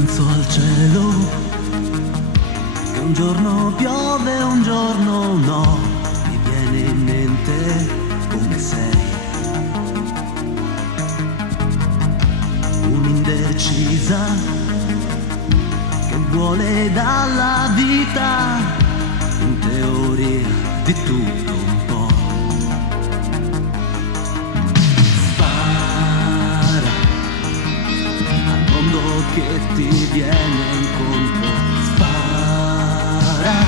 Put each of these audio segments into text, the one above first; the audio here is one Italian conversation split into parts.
penso al cielo, che un giorno piove, un giorno no, mi viene in mente come sei, un'indecisa che vuole dalla vita, in teoria di tutto un po'. Spara al mondo che ti viene incontro, spara,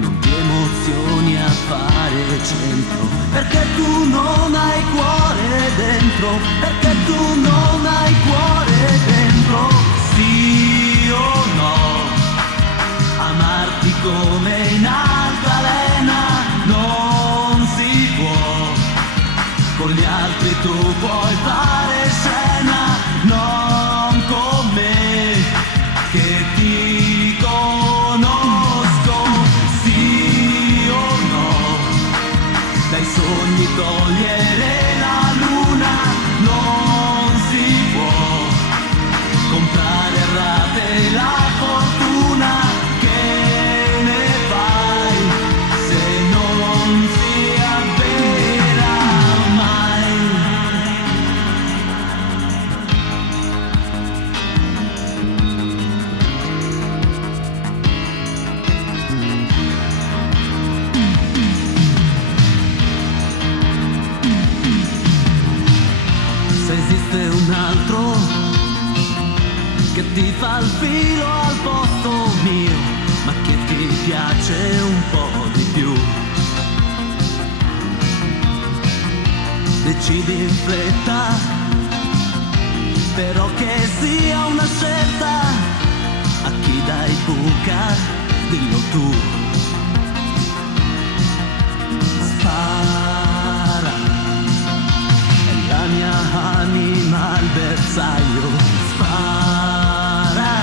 non ti emozioni a fare centro, perché tu non hai cuore dentro, perché tu non hai cuore dentro. Sì o no, amarti come in altalena non si può, con gli altri tu puoi fare scena, non con me che ti conosco. Sì o no, dai sogni togliere la luna non si può, comprare a rate la fortuna, che ne fai se non si avvera mai? Se esiste un altro che ti fa il filo al posto mio, ma che ti piace un po' di più, decidi in fretta, però che sia una scelta, a chi dai buca, dillo tu. Spara, è la mia anima al bersaglio, spara,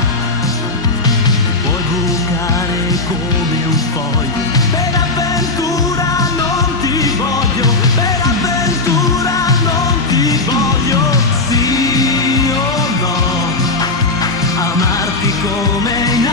puoi bucare come un foglio, per avventura non ti voglio, per avventura non ti voglio. Sì o no, amarti come in